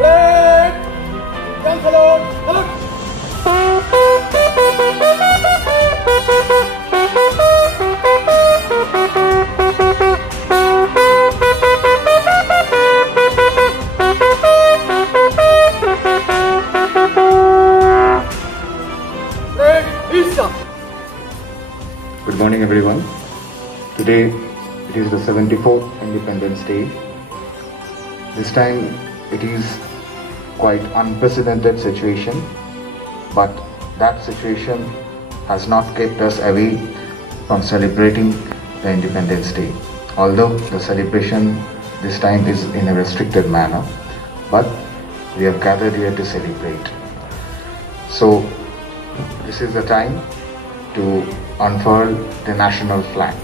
Break! Jump alone! Alert! Break! East up! Good morning everyone. Today it is the 74th Independence Day. This time it is quite unprecedented situation, but that situation has not kept us away from celebrating the Independence Day. Although the celebration this time is in a restricted manner, but we have gathered here to celebrate. So this is the time to unfurl the national flag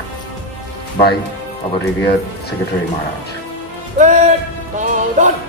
by our revered Secretary Maharaj. Break! Now done!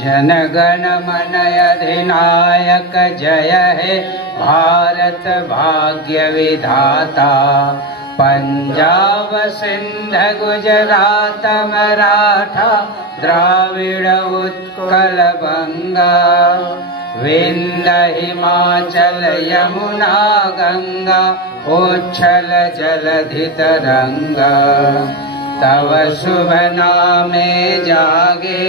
जनगण मन अधिनायक जय हे भारत भाग्य विधाता। पंजाब सिंध गुजरात मराठा द्राविड़ उत्कल बंगा। विंध्य हिमाचल यमुना गंगा उच्छल जलधि तरंगा। तव शुभ नामे जागे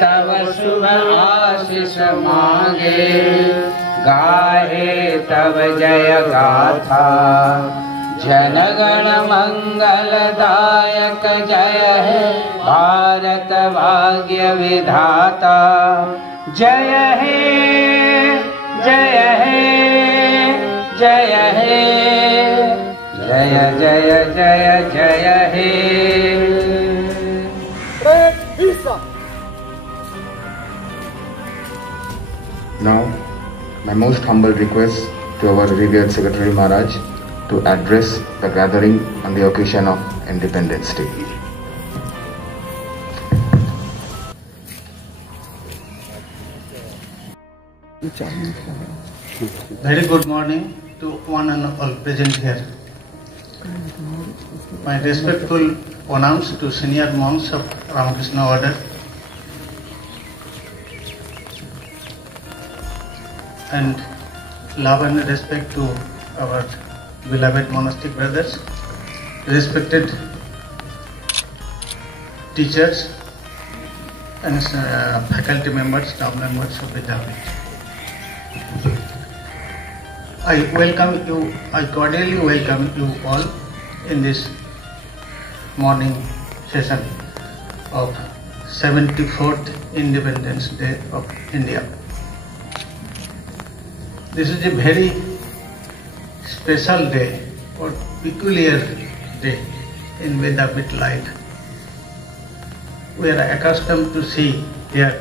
तव शुभ आशीष मांगे। गाहे तव जय गाथा जनगण मंगलदायक जय हे भारत भाग्य विधाता। जय हे जय हे जय हे जय जय जय जय हे। Now, my most humble request to our revered Secretary Maharaj to address the gathering on the occasion of Independence Day. Very good morning to one and all present here. My respectful pronouns to senior monks of Ramakrishna Order and love and respect to our beloved monastic brothers, respected teachers and faculty members, staff members of Vidyapith. I welcome you, I cordially welcome you all in this morning session of 74th Independence Day of India. This is a very special day or peculiar day in Vidyapith life. We are accustomed to see here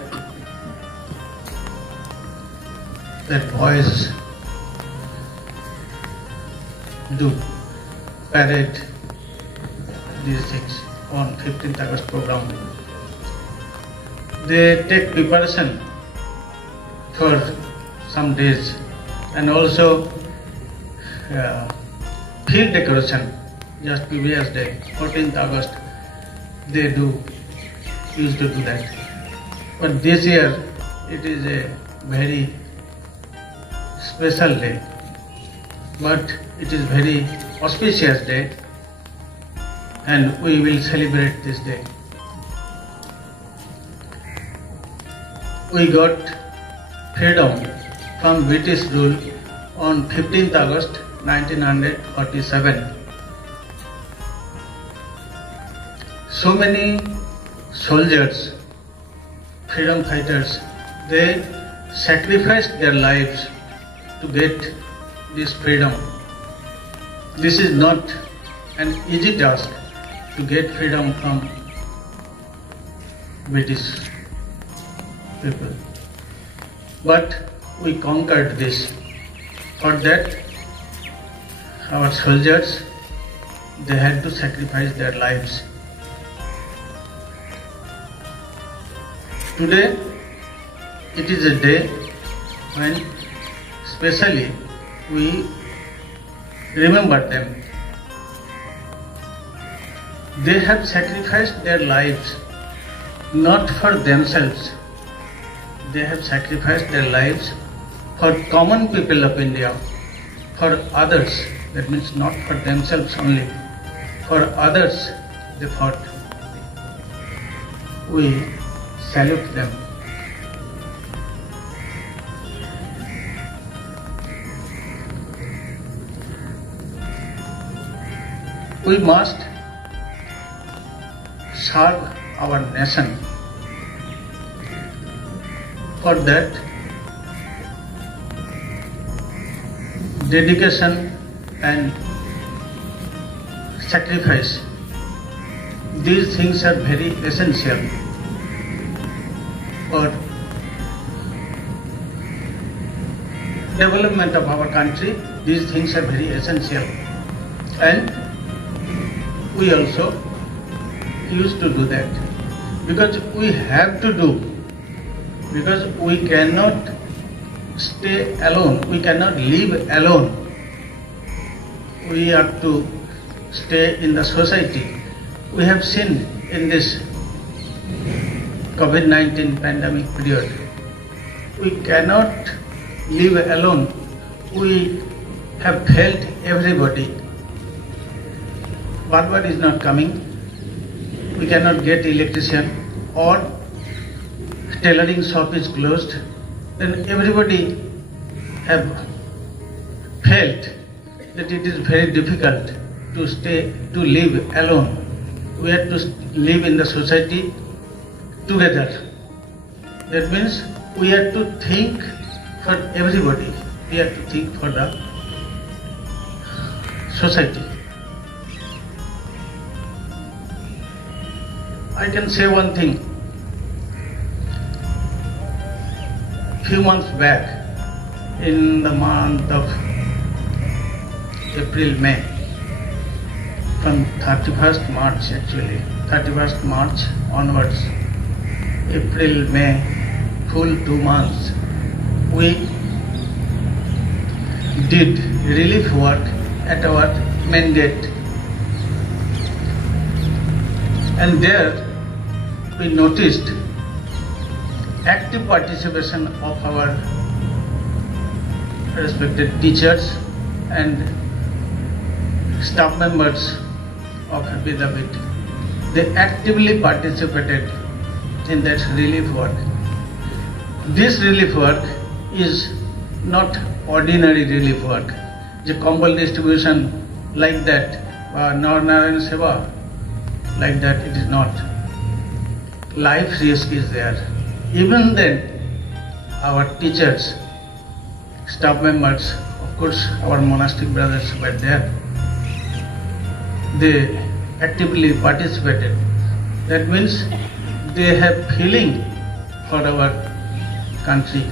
that boys do parade these things on 15th August program. They take preparation for some days and also field decoration just previous day, 14th August, they used to do that. But this year it is a very special day, but it is very auspicious day and we will celebrate this day. We got freedom from British rule on 15th August 1947. So many soldiers, freedom fighters, they sacrificed their lives to get this freedom. This is not an easy task to get freedom from British people. But we conquered this. For that, our soldiers, they had to sacrifice their lives. Today, it is a day when especially we remember them. They have sacrificed their lives not for themselves. They have sacrificed their lives for common people of India, for others. That means not for themselves only, for others they fought. We salute them. We must serve our nation. For that, dedication and sacrifice, these things are very essential for development of our country. These things are very essential, and we also used to do that because we have to do, because we cannot stay alone, we cannot live alone. We have to stay in the society. We have seen in this COVID-19 pandemic period, we cannot live alone. We have felt everybody. Barber is not coming. We cannot get electrician, or tailoring shop is closed. Then everybody have felt that it is very difficult to live alone. We have to live in the society together. That means we have to think for everybody. We have to think for the society. I can say one thing. Few months back, in the month of April, May, from 31st March actually, 31st March onwards, April, May, full 2 months, we did relief work at our mandate. And there we noticed active participation of our respected teachers and staff members of Vidabit. They actively participated in that relief work. This relief work is not ordinary relief work. The Kambal distribution like that, Narayan Seva, like that it is not. Life risk is there. Even then, our teachers, staff members, of course our monastic brothers were there. They actively participated. That means they have feeling for our country.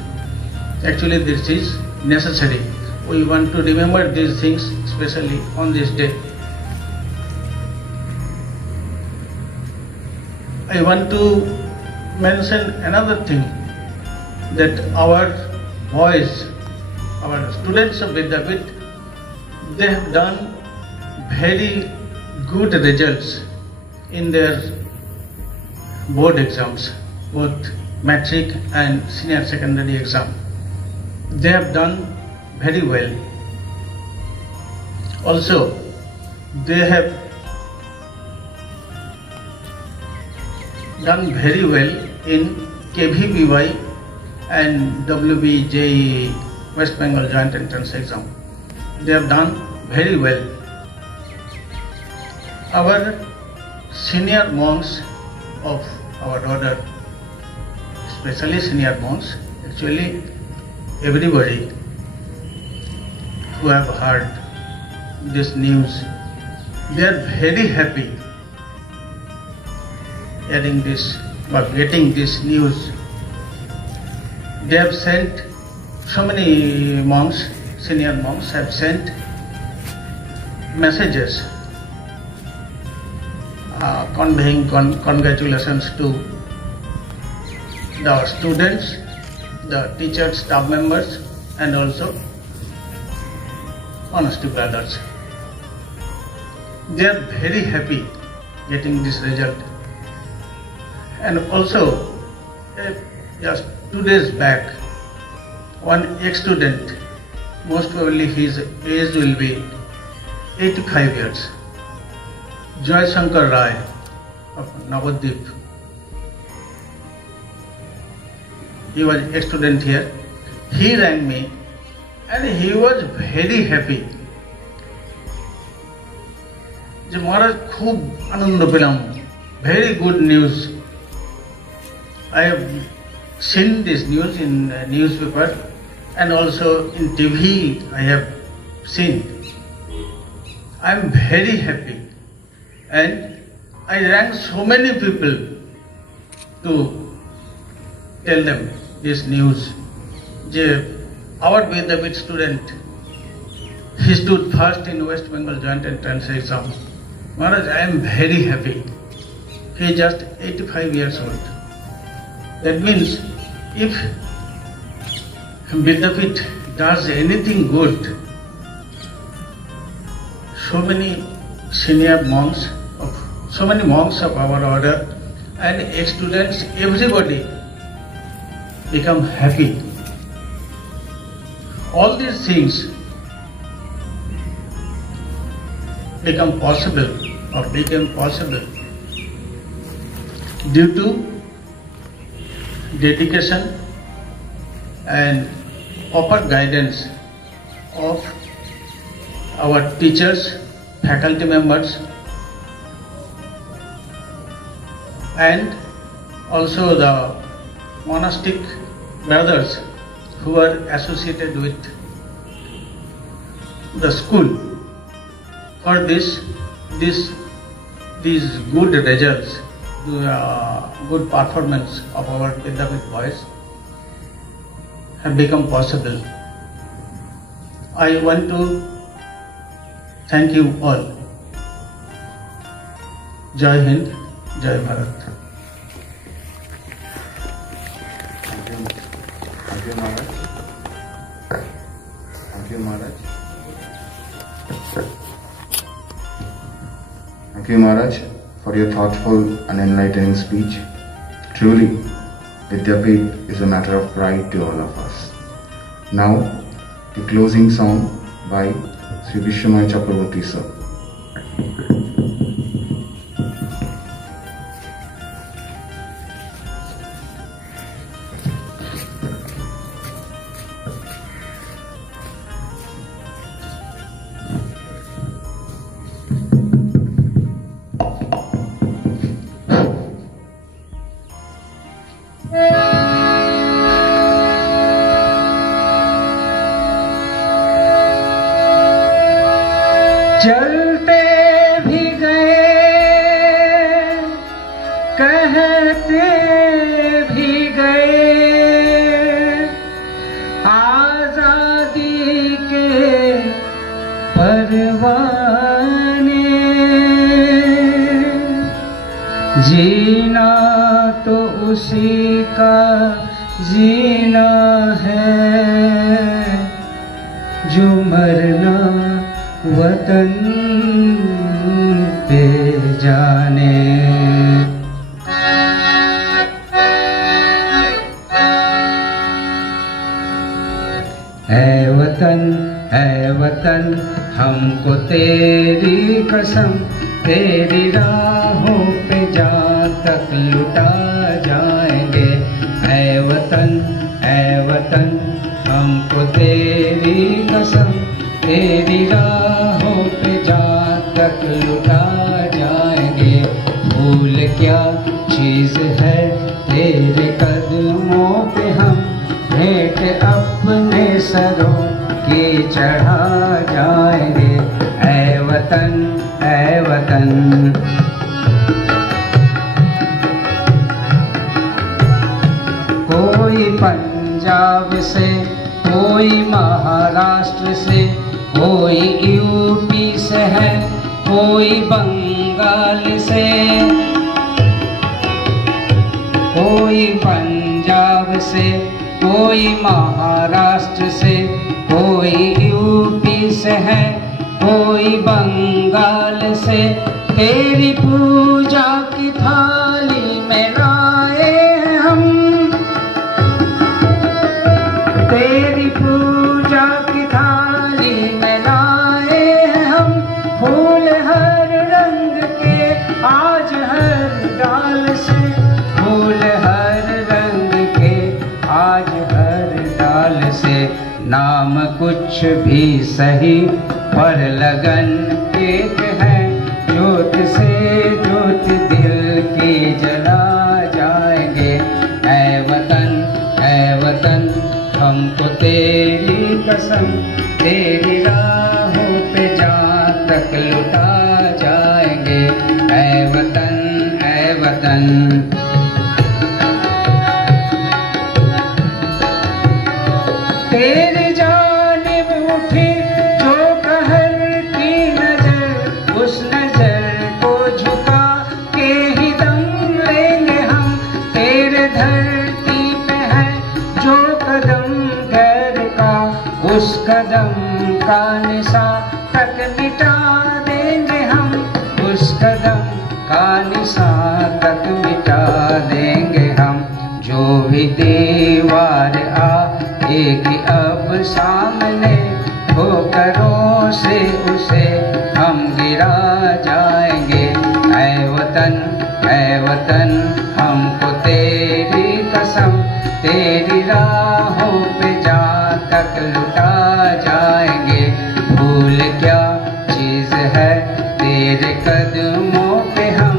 Actually this is necessary. We want to remember these things, especially on this day. I want to mention another thing, that our boys, our students of Vidabit, they have done very good results in their board exams, both matric and senior secondary exam. They have done very well. Also, they have done very well in KVBY and WBJEE, West Bengal Joint Entrance Exam. They have done very well. Our senior monks of our order, especially senior monks, actually everybody who have heard this news, they are very happy hearing this or getting this news. They have sent, so many monks, senior monks have sent messages conveying congratulations to the students, the teachers, staff members, and also Honesty Brothers. They are very happy getting this result. And also, just 2 days back, one ex-student, most probably his age will be 85 years, Joy Shankar Rai of Navadvip. He was ex-student here. He rang me and he was very happy. যে মহারাজ খুব আনন্দ পেলাম, very good news. I have seen this news in newspaper and also in TV I have seen. I am very happy and I rang so many people to tell them this news. Our Vedabit student, he stood first in West Bengal Joint Entrance Exam. Maharaj, I am very happy. He is just 85 years old. That means if Vidyapit does anything good, so many senior monks, of our order and ex-students, everybody become happy. All these things became possible due to dedication and proper guidance of our teachers, faculty members, and also the monastic brothers who are associated with the school. For these good results, good performance of our Vidyapit boys have become possible. I want to thank you all. Jai Hind, Jai Bharat. Thank you, Maharaj. Thank you, Maharaj. Thank you, Maharaj, for your thoughtful and enlightening speech. Truly, Vidyapit is a matter of pride to all of us. Now, the closing song by Sri Vishwamay Chakraborty sir. चलते भी गए, कहते भी गए, आजादी के परवाने। जीना तो उसी का जीना है, जो मरना वतन पे जाने। ऐ वतन हमको तेरी कसम, तेरी राहों पे जान तक लुटा जाएंगे। ऐ वतन हमको तेरी कसम, तेरी राहों पे जान तक लुटा जाएंगे। भूल क्या चीज़ है तेरे कदमों पे हम भेंट अपने सरों की चढ़ा वतन ऐ वतन। कोई पंजाब से, कोई महाराष्ट्र से, कोई यूपी से है, कोई बंगाल से। कोई पंजाब से, कोई महाराष्ट्र से, कोई यूपी से है, कोई बंगाल से। तेरी पूजा की थाली में लाए हैं हम, तेरी पूजा की थाली में लाए हैं हम। फूल हर रंग के आज हर डाल से, फूल हर रंग के आज हर डाल से। नाम कुछ भी सही पर लगन एक है, ज्योत से ज्योत दिल की जला जाएंगे। ऐ वतन हमको तेरी कसम, तेरी राहों पे जहाँ तक लुटा जाएंगे। ऐ वतन तेरी जानिब उठी जो कहर की नजर, उस नजर को झुका के ही दम लेंगे हम। तेरे धरती पे है जो कदम गैर का, उस कदम का निशान तक मिटा देंगे हम, उस कदम का निशान तक मिटा देंगे हम। जो भी दीवार आएगी अब सामने, ठोकरों से उसे हम गिरा जाएंगे। ऐ वतन हमको तेरी कसम, तेरी राहों पे जहाँ तक लुटा जाएंगे। भूल क्या चीज है तेरे कदमों पे हम,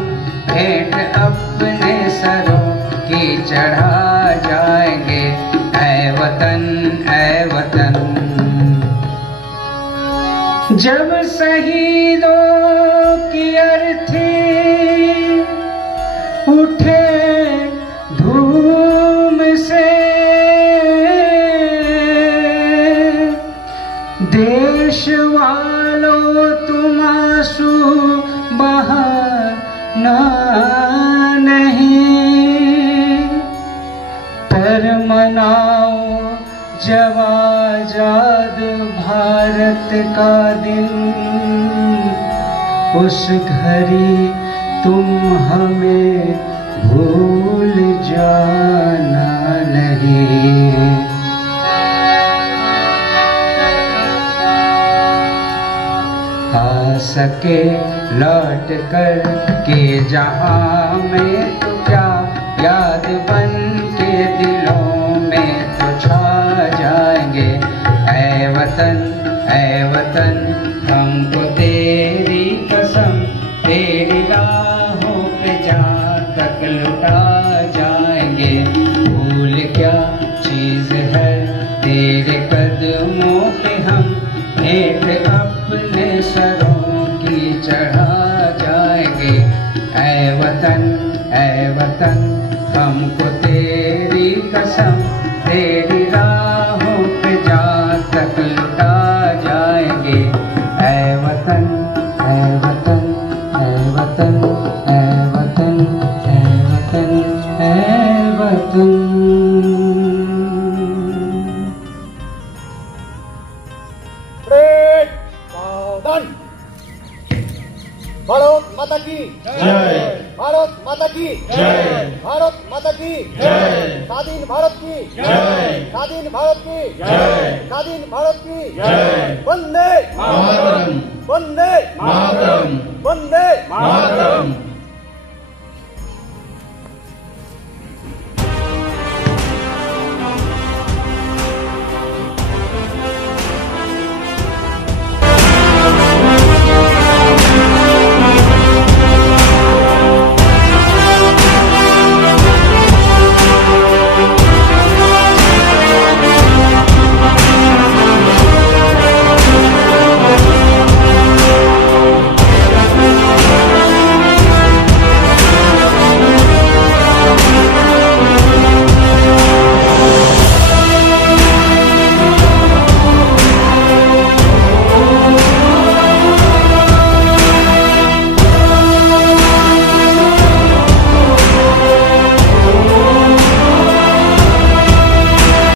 भेंट अपने सरों की चढ़ा जाएंगे। ऐ वतन जब शहीदों की अर्थी उठे धूम से, देश वालों तुम आंसू बहाना नहीं, पर मनाओ जब आजाद भारत का दिन। उस घड़ी तुम हमें भूल जाना नहीं। आ सके लौट कर के जहां में तो क्या, याद बन के दिलों में तो छा जाएंगे। ऐ वतन हमको तेरी कसम, तेरी राहों पे जहाँ तक लुटा जाएंगे। भूल क्या चीज है तेरे कदमों पे हम, भेंट अपने सरों की चढ़ा जाएंगे। ऐ वतन हमको तेरी कसम, तेरी राहों पे जहाँ तक लुटा जाएंगे। ऐ वतन ऐ वतन ऐ वतन ऐ वतन ऐ वतन ऐ वतन। भारत माता की जय, भारत माता की जय, भारत माता की जय, स्वाधीन भारत की जय, स्वाधीन भारत की जय, स्वाधीन भारत की जय। वंदे मातरम।